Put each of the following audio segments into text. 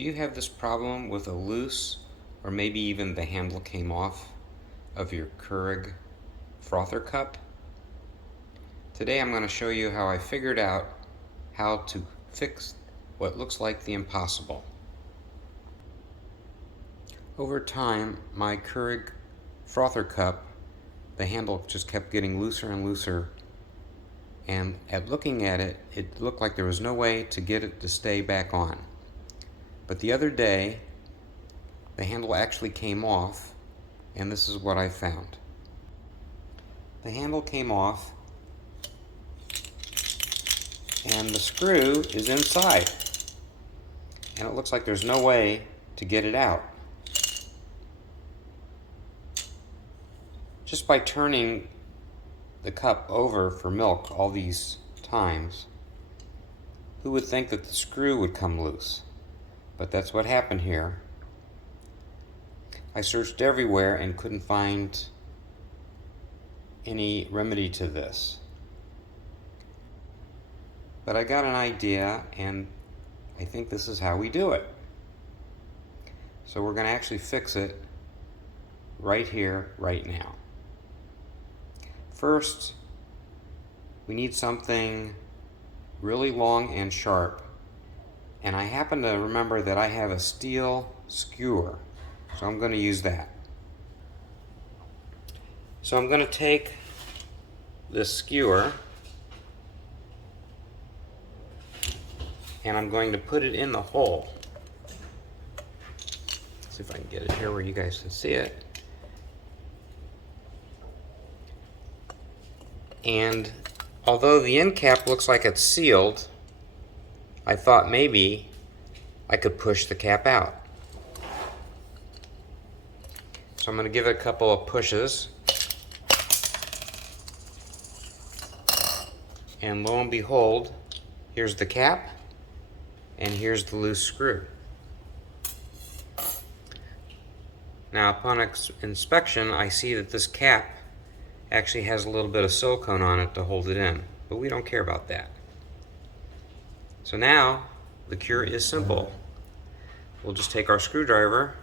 Do you have this problem with a loose, or maybe even the handle came off, of your Keurig Frother Cup? Today I'm going to show you how I figured out how to fix what looks like the impossible. Over time, my Keurig Frother Cup, the handle just kept getting looser and looser, and at looking at it, it looked like there was no way to get it to stay back on. But the other day, the handle actually came off, and this is what I found. The handle came off, and the screw is inside, and it looks like there's no way to get it out. Just by turning the cup over for milk all these times, who would think that the screw would come loose? But that's what happened here. I searched everywhere and couldn't find any remedy to this. But I got an idea, and I think this is how we do it. So we're going to actually fix it right here, right now. First, we need something really long and sharp. And I happen to remember that I have a steel skewer, so I'm going to use that. So I'm going to take this skewer and I'm going to put it in the hole. Let's see if I can get it here where you guys can see it. And although the end cap looks like it's sealed, I thought maybe I could push the cap out. So I'm going to give it a couple of pushes. And lo and behold, here's the cap, and here's the loose screw. Now upon inspection, I see that this cap actually has a little bit of silicone on it to hold it in, but we don't care about that. So now the cure is simple. We'll just take our screwdriver,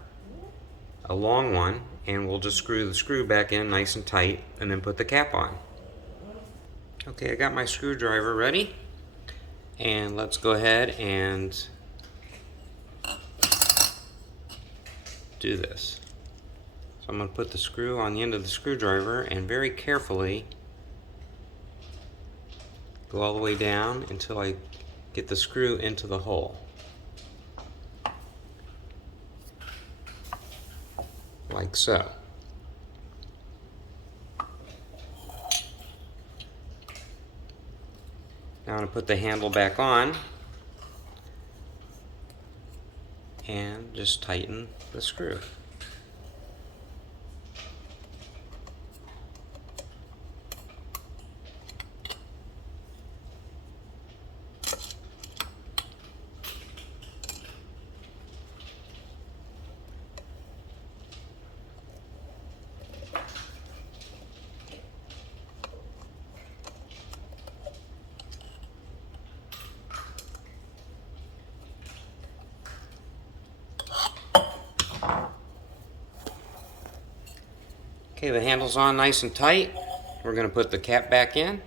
a long one, and we'll just screw the screw back in nice and tight and then put the cap on. Okay, I got my screwdriver ready, and let's go ahead and do this. So I'm going to put the screw on the end of the screwdriver and very carefully go all the way down until I get the screw into the hole. Like so. Now I'm going to put the handle back on and just tighten the screw. Okay, the handle's on nice and tight. We're going to put the cap back in.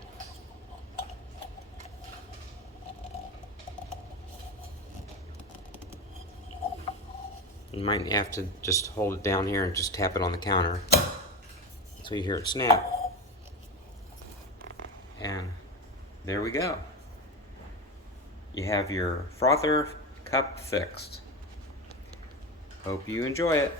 You might have to just hold it down here and just tap it on the counter until you hear it snap. And there we go. You have your frother cup fixed. Hope you enjoy it.